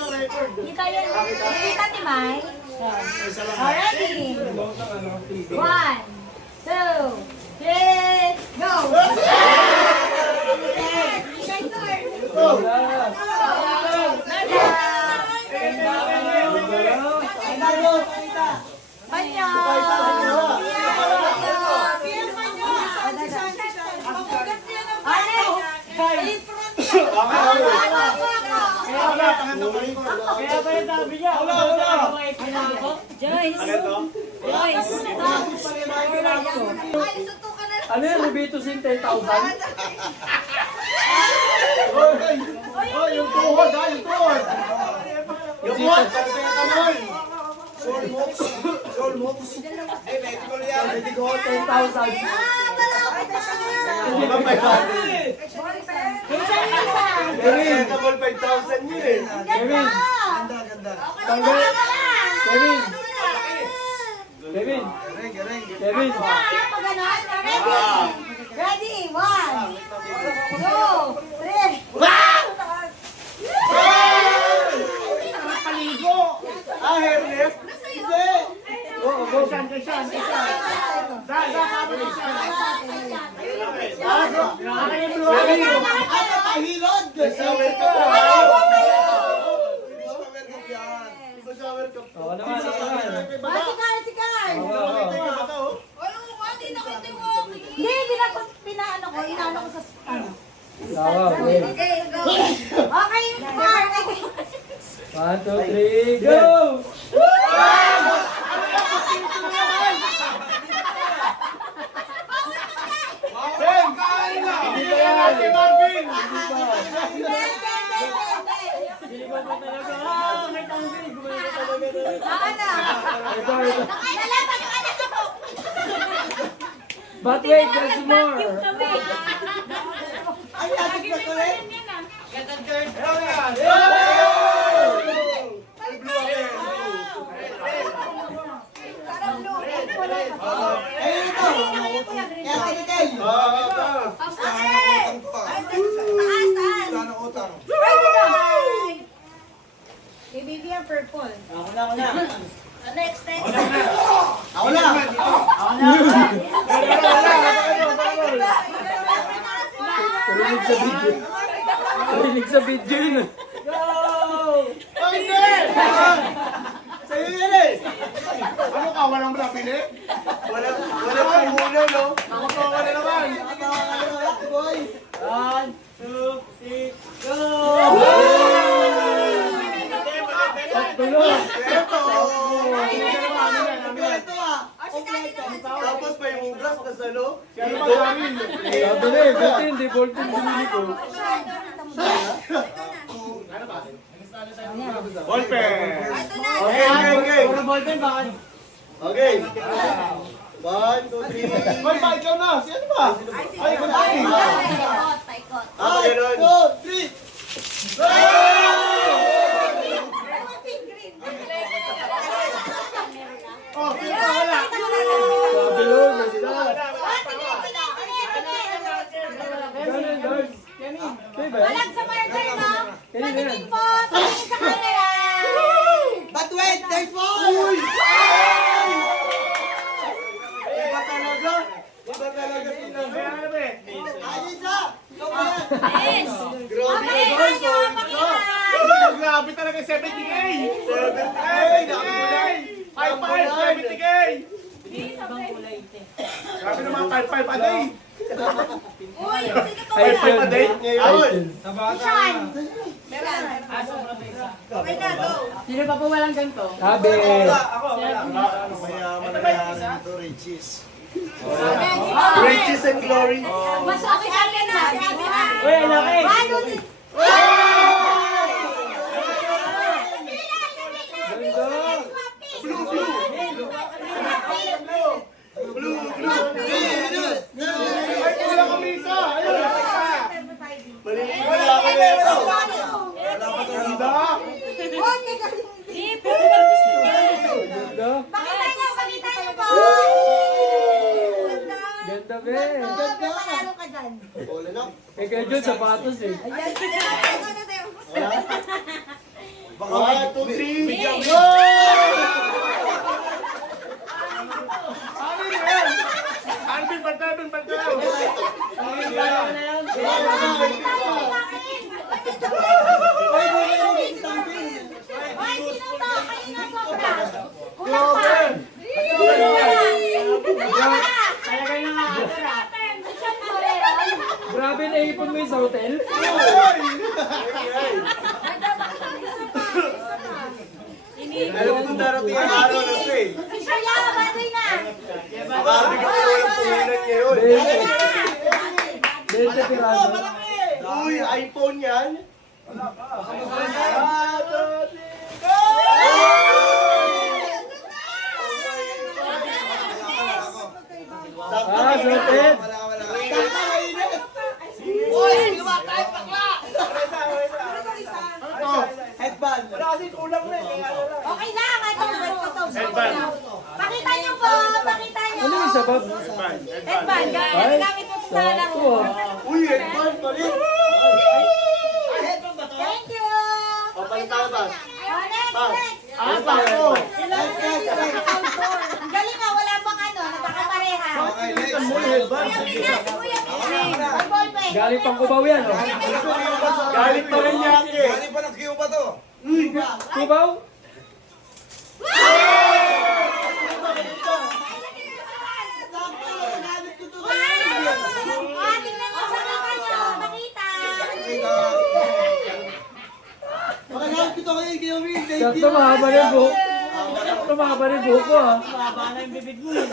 Kita yan. Kita ni Mai. Already. 1, 2, 3, go! Kaya pa yung sabi niya. Joyce! Joyce! Ano yung Rubitusin 10,000? Yung tuhod ha, yung tuhod. Yung tuhod. Soul mox. Eh, medical yan. Medical 10,000. Hindi ba 5,000? Kevin, double 5,000 yun eh. Kevin. Tanggal. Kevin. Kevin. Kevin. Ready? 1, 2, 3. Paligo. Ah, hairnet? Hindi. Go. Kahilod. Shower cup. Shower cup. Oo naman. Si Carl! Hindi pinaano ko, inaano ko sa ano. Okay. Okay, Carl! 1, 2, 3, go! Ben, kain na. Hindi ba yan? Marvin. Hindi ba pa talaga? May tanggal. Gumawa ka talaga doon. Ano? Ito. Nalaman yung anak ko! But wait, there's more. Ay, natin ba ito eh? Ayun ito. Kaya kinikay. Sana utang. Baby ang purple. Ako na. Next. Ako na. Narinig sa video yun. Ay, hindi! Sa'yo yan eh! Ano ka? Walang rapili? Walang panghulo, no? Nakatawa ka na naman! Nakatawa ka na naman, boy! 1, 2, 3, go! Tulog! Ito ah! Tapos pa yung ugas, tas ano? Ano pa namin? Sabi na eh, buti hindi voltage bumili ko. Ballpen! Okay. Puro ballpen bakit? Okay. 1, 2, 3. Hoy, ba? Ikaw na! Si ano ba? Ay, ikaw na! Paikot. Ay, 2, 3! Oh, sino pa wala? Sabi yun, nagdala. Ganun, guys. Diba? Walang sa marker, no? Ganun yan. Patingin po. Patingin sa camera. But wait, there's more! Iba talaga? Iba talaga sila. Ayun siya! Ikaw ba yan? Yes. Grabe Okay, ka guys! ano, pakita. Grabe talaga 70K! 70K! Nakulay! 5-5! 70K! Grabe naman 5-5 a day! Uy, sino to? 5-5 a day ngayon! Sean. Okay na, go. Sino pa po walang ganito? Sabi. Mayaman na yan dito, Riches. Ready? Riches and glory! Mas okay sa akin na. Uy, ang laki. Ay, kulang kami isa! Ayun! Maliliit wala ako nito! Wala pa ito ganda! Ganda. Pakita niyo po. Ganda, be. Panalo ka dyan. Wala na. Eh, kaya dyan, sapatos eh. Baka 3. Go! Ano yan? Alvin, Alvin, Grabe na ipon mo yun sa hotel. Alam mo kung darating ang araw na ito eh. Bakit ka walang puhunan ngayon? 20 piraso. Uy, iPhone yan? Ah, sorted. Headband. Wala kasi kulang na eh. Okay lang, ito. Pakita niyo po, pakita niyo. Ano yung isa, Bob? Headband, gamit mo sa laro. Uy, headband pa rin. Thank you. Papalitan. Next. Ako. Ang galing nga, wala pang ano, nagkakapareha. Kuya Minas. Ang ballpen. Galing pang Cubao yan, oh. Galit pa rin yan eh. Galing pa ng Cuba to. Cubao? Tingnan mo, pakita niyo, pakita. Sakto mahaba na yung buhok. Sakto mahaba na yung buhok ko, ah.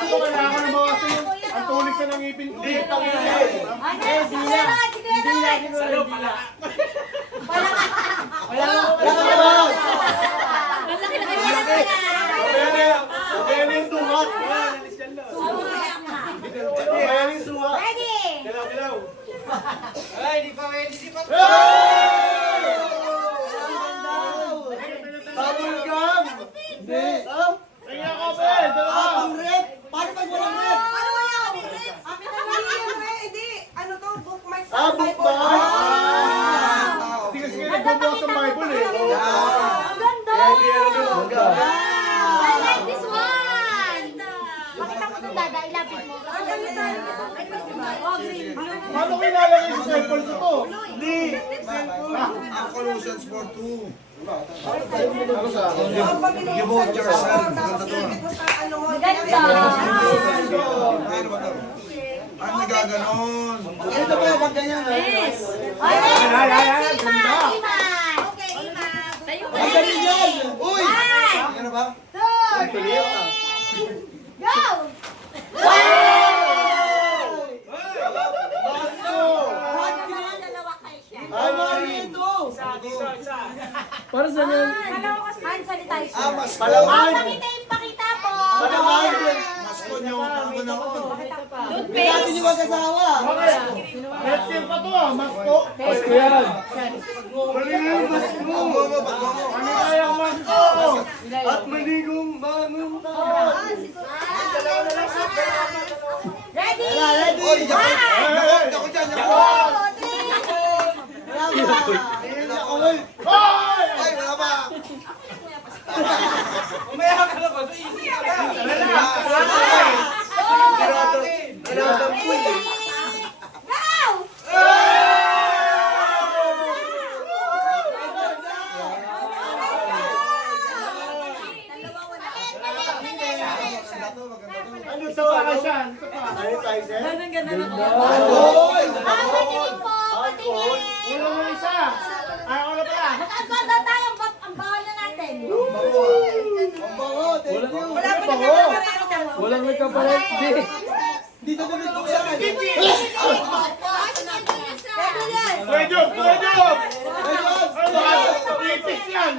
Ako kailangan na bawasan ang tulis na ng ngipin ko. Hindi, Kaya na yung suwak. Kaya na yung suwak. Ready? Galaw. Double gum! Hindi. Kaya ako, Ben! Dalawa! Paano wala ako? Bookmark! Hindi kasi nga nagbubukas ang Bible eh. Ang ganda! I like this one! Pakita mo ito, Dada. Ilapit mo. Ang ganda. Paano ko ilalagay sa cellphone ko to? Hindi! Ang Colossians 4:2. Ano sa akin? Give out yourself. Maganda to. Maganda. Ano ba to? Ang nagaganon. Ito ba yung ganyan? Yes. Next, Iman. Okay, Iman. Ready? Uy! One, Ano ba? two, go! Dalawa kayo siya. Ay, Marito! Para sa yan. Hand sanitizer. Mas Palaman! Pakita po. Palaman! Maskon yung ano na ako. Next year pa to ah, masko! Pasko yan. Maligong masko! Ano kaya ang masko? At maligong bangon taon! Ready? Uy, yakot! Yakot dyan, yakot! Hoy! Ay, wala ba? Ano sa pa siya? Ano sa pa? Sanitizer? Hoy! Alcohol? Wala mo isa! Ay, ako na pala! Magkakanda tayo, ang bawal na natin. Walang, walang nagkapalit. Hindi. Pwede! Ay, ipis yan!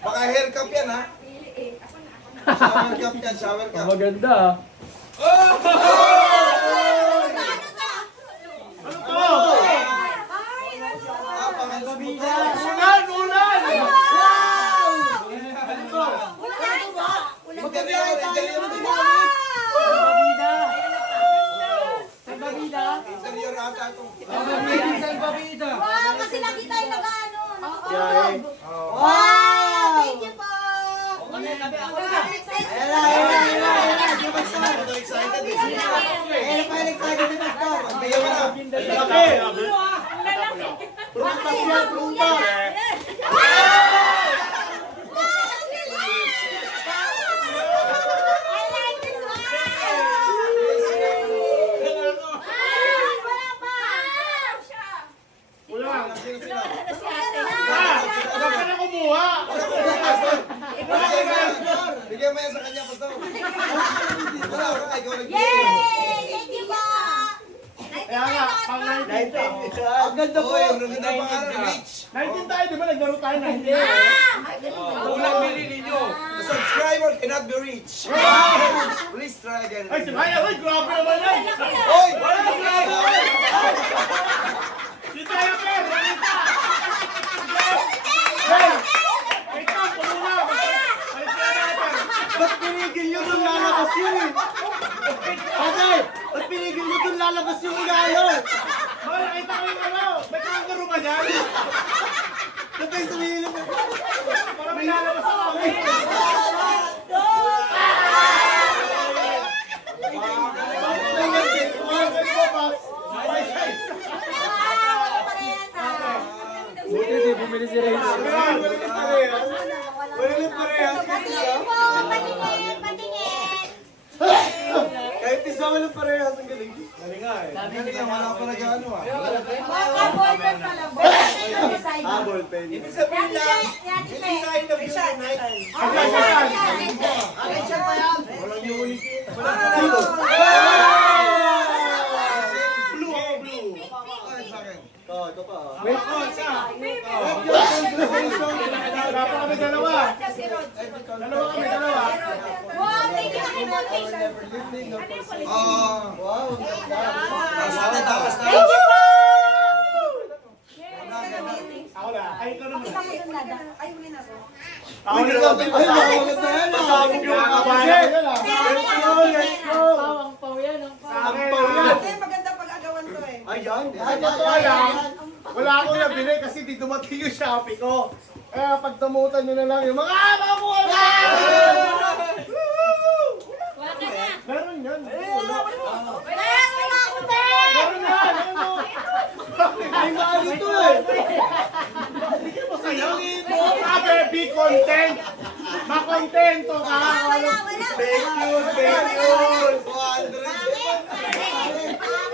Baka hair cup yan, ha? Shower cup yan, shower cup. Maganda, ah. Ano to? Ah, pangalan mo to. Ulan! Maganda yan, dali mo din. Interior ata ito. Wow, kasi lagi tayo nag-ano. biyahe. Wow! Thank you po! Excited eh. Prutas yan, prutas. Wala. Huwag ka na kumuha. Bigyan mo yan sa kanya, Pastor. Wala, ikaw nag-bigay. Yay! Thank you po! Kaya nga, pang 19 tayo. Ang ganda po. Ang ganda pangalan, Rich. 19 tayo, di ba? Naglaro tayo 19. Ulang bili ninyo. The subscriber cannot be rich. Please try again. Ay, si Maya, uy, grabe naman yan. Oy! Si tayo, Per, Ranita. Hey! Wait lang, pumuna. Balik ka na, Per. Ba't pinigil nyo doon lalabas yun eh? Okay, ba't pinigil nyo doon lalabas yung ilayo? Hoy, nakita ko yung ano. May kangaroo ba dyan? Ba't kayo sumili mo? Para may lalabas ako. Buti di bumili si Rachel. Walang parehas. Kahit isa walang parehas, ang galing. Galing nga eh. Galing yan, wala pa nag-ano ah. Ah, ballpen. Ibig sabihin lang, hindi tayo nabili tonight. Walang unity. Sino? Blue ako, blue. Ay, sa akin. Ito pa. Wait ko, isa. Wala pa kami dalawa. Dalawa kami, dalawa. Wow. Tawas na. Ako na. Ay, ikaw naman. Ay, maganda yan ah. Sabog yung mga kabayan. Let's go! Ang paw yan, ang paw. Sa akin, yan. Maganda pag-agawan to eh. Ayan. Totoo lang, wala akong nabili kasi di dumating yung Shopee ko. Kaya pag damutan nyo na lang yung mga buhay na! Wala ka na. Meron yan. Wala akong pera! Meron yan. Ano? Ay, mahal ito eh. Bigyan mo sa'yo. Sabi, be content. Makontento ka. Thank you, thank you. 200.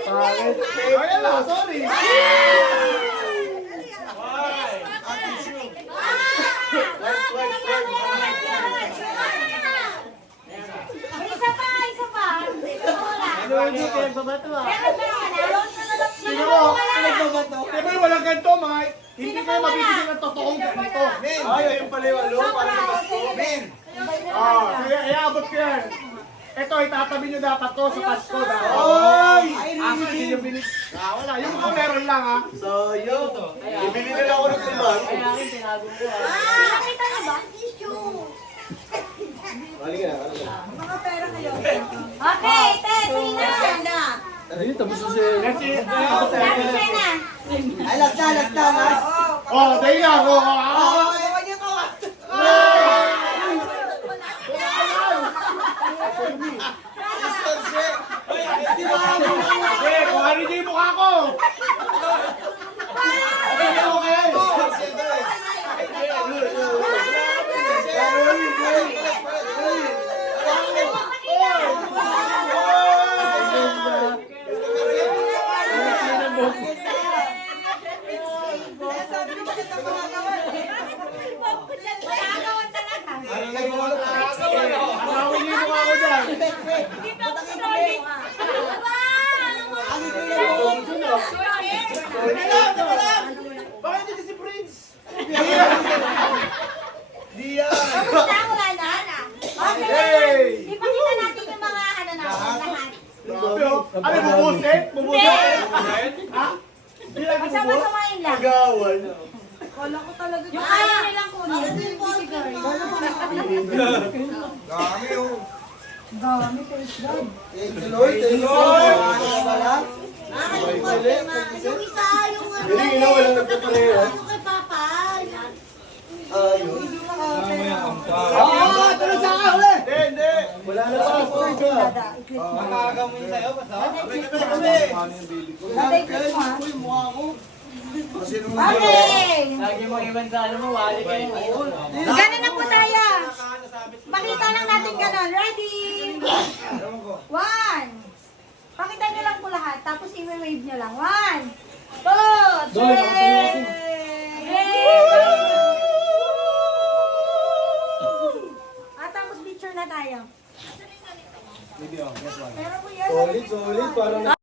Pangit. Ayan lang, sorry. Isa pa, isa pa. Wala. Ano yung pinagbabato ah? Sige mo, pinagbabato. Di ba yung walang ganito, mga hindi kayo mabibigyan ng totoong ganito. Men, Ay, ayun pala yung ano. Para sa Pasko. men. Kaya iabot ko yan. Ito, itatabi nyo dapat to sa Pasko. Ay! Asa, hindi nyo binig. Wala, yung mga meron lang ha. Sayang. Ibili nila ako ng ilan. Kaya akin, tinago ko ah. Nakita niyo ba? Halika na, halika na. Mga pera kayo. Okay, Tessina. Ay, tapos na si... Kasi, Dami siya na. Ay, last na, last. oh, dahil na ako. Agawan niyo ko. Sister She. Sige, kung ano yung mukha ko. Ano mo kayo? Sabi ko maganda pag-agawan. Magagawan talaga. Ano nagawa na? Akawin niyo yung mukha ko dyan. Dito ako solid. Bakit hindi si Prince? Wala na. Okay. Hey! Ipakita natin yung mga ano natin lahat. Grabe, oh. Ano, bubusin? Bubusin? Ha? Hindi lang bubus? Magsama-samain lang. Agawan. Kala ko talaga. Yung ayaw nilang kunin. Dami oh. Dami, praise God. Thank you, Lord. Thank you, Lord. Yung isa, yung ano. Galing, ina, walang nagpapareho. Yung kay Papa. Oo, tulad sa akin, huli! Hindi. Wala na pa. Dada, i-click mo. Makakamoy sa'yo, basta. Dada, i-click mo, ha? Uy, mukha ko. Okay. Lagi mo iwan sa ano mo, wallet ka yung iwan. Ganun na po tayo. Pakita lang natin ganun. Ready? One. Pakita nyo lang po lahat. Tapos i-wave nyo lang. One, two, three. At tapos picture na tayo. Pero po yan. Solid, solid. Parang